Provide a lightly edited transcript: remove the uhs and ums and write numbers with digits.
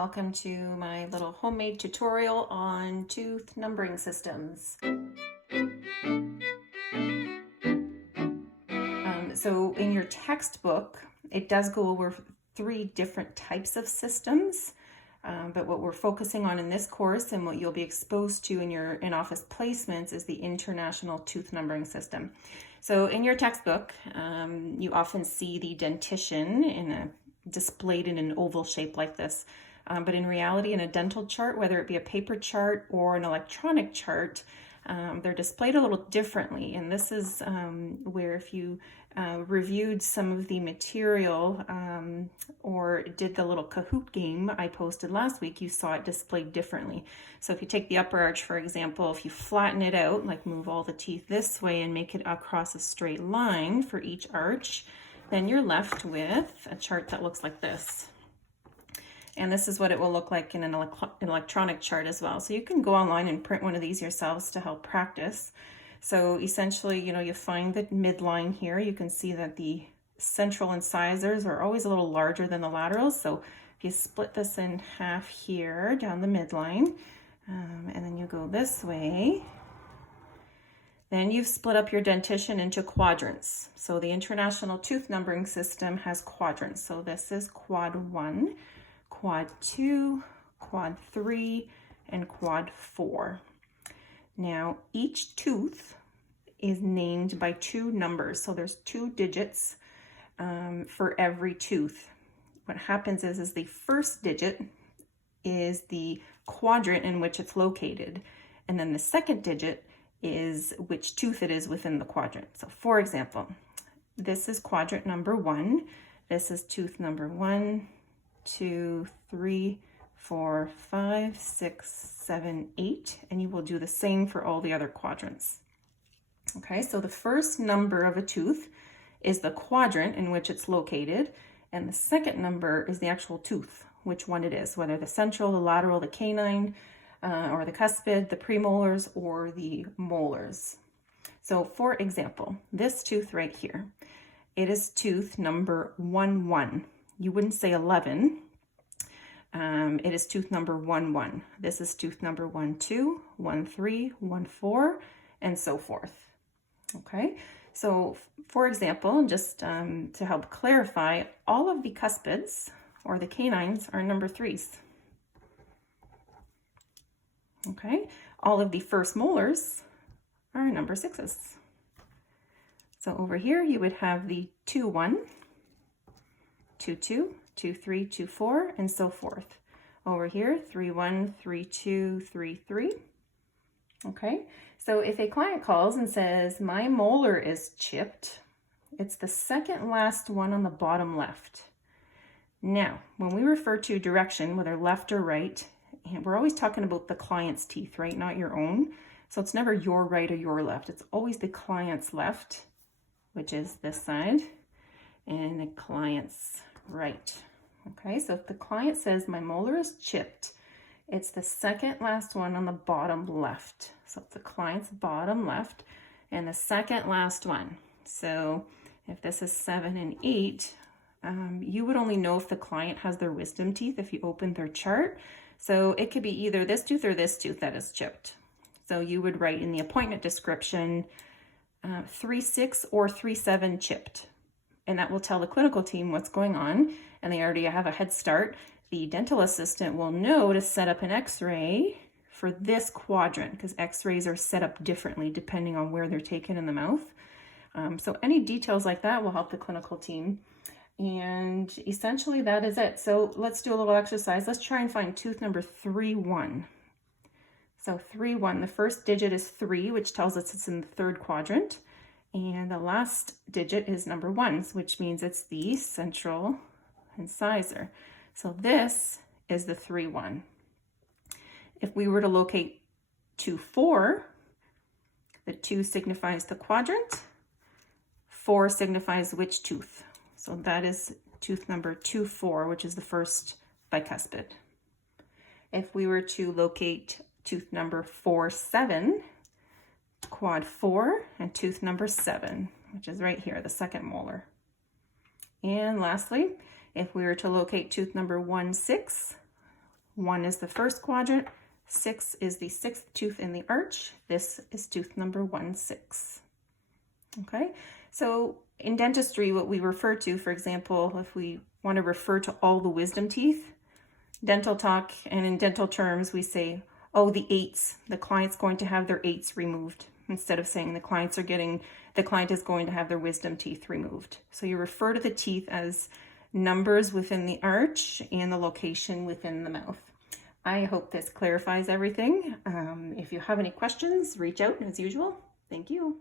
welcome to my little homemade tutorial on tooth numbering systems. So in your textbook, it does go over 3 different types of systems, but what we're focusing on in this course and what you'll be exposed to in your in-office placements is the International Tooth Numbering System. So in your textbook, you often see the dentition displayed in an oval shape like this. But in reality, in a dental chart, whether it be a paper chart or an electronic chart, they're displayed a little differently. And this is where if you reviewed some of the material or did the little Kahoot game I posted last week, you saw it displayed differently. So if you take the upper arch, for example, if you flatten it out, like move all the teeth this way and make it across a straight line for each arch, then you're left with a chart that looks like this. And this is what it will look like in an electronic chart as well. So you can go online and print one of these yourselves to help practice. So essentially, you find the midline here. You can see that the central incisors are always a little larger than the laterals. So if you split this in half here down the midline, and then you go this way, then you've split up your dentition into quadrants. So the International Tooth Numbering System has quadrants. So this is quad 1, quad 2, quad 3, and quad 4. Now, each tooth is named by 2 numbers. So there's 2 digits for every tooth. What happens is the first digit is the quadrant in which it's located. And then the second digit is which tooth it is within the quadrant. So for example, this is quadrant number 1. This is tooth number 1, 2, 3, 4, 5, 6, 7, 8, and you will do the same for all the other quadrants. Okay, so the first number of a tooth is the quadrant in which it's located, and the second number is the actual tooth, which one it is, whether the central, the lateral, the canine, or the cuspid, the premolars, or the molars. So for example, this tooth right here, it is tooth number 1-1. You wouldn't say 11. It is tooth number 1-1. This is tooth number 1-2, 1-3, 1-4, and so forth. Okay, so for example, just to help clarify, all of the cuspids or the canines are number 3s. Okay, all of the first molars are number 6s. So over here you would have the 2-1, 2-2, 2-3, 2-4, and so forth. Over here, 3-1, 3-2, 3-3. Okay, so if a client calls and says, my molar is chipped, it's the second last one on the bottom left. Now, when we refer to direction, whether left or right, and we're always talking about the client's teeth, right? Not your own. So it's never your right or your left. It's always the client's left, which is this side, and the client's right. Okay, so if the client says my molar is chipped, it's the second last one on the bottom left. So it's the client's bottom left and the second last one. So if this is 7 and 8, you would only know if the client has their wisdom teeth if you open their chart. So it could be either this tooth or this tooth that is chipped. So you would write in the appointment description 3-6 or 3-7 chipped. And that will tell the clinical team what's going on, and they already have a head start. The dental assistant will know to set up an x-ray for this quadrant because x-rays are set up differently depending on where they're taken in the mouth. So any details like that will help the clinical team. And essentially that is it. So let's do a little exercise. Let's try and find tooth number 3-1. So 3-1, the first digit is 3, which tells us it's in the third quadrant. And the last digit is number 1, which means it's the central incisor. So this is the 3-1. If we were to locate 2-4, the 2 signifies the quadrant, 4 signifies which tooth. So that is tooth number 2-4, which is the first bicuspid. If we were to locate tooth number 4-7, quad 4, and tooth number 7, which is right here, the second molar. And lastly, if we were to locate tooth number 1-6, 1 is the first quadrant, 6 is the 6th tooth in the arch. This is tooth number 1-6. Okay, so in dentistry, what we refer to, for example, if we want to refer to all the wisdom teeth, dental talk and in dental terms, we say, oh, the 8s, the client's going to have their 8s removed, instead of saying the client is going to have their wisdom teeth removed. So you refer to the teeth as numbers within the arch and the location within the mouth. I hope this clarifies everything. If you have any questions, reach out as usual. Thank you.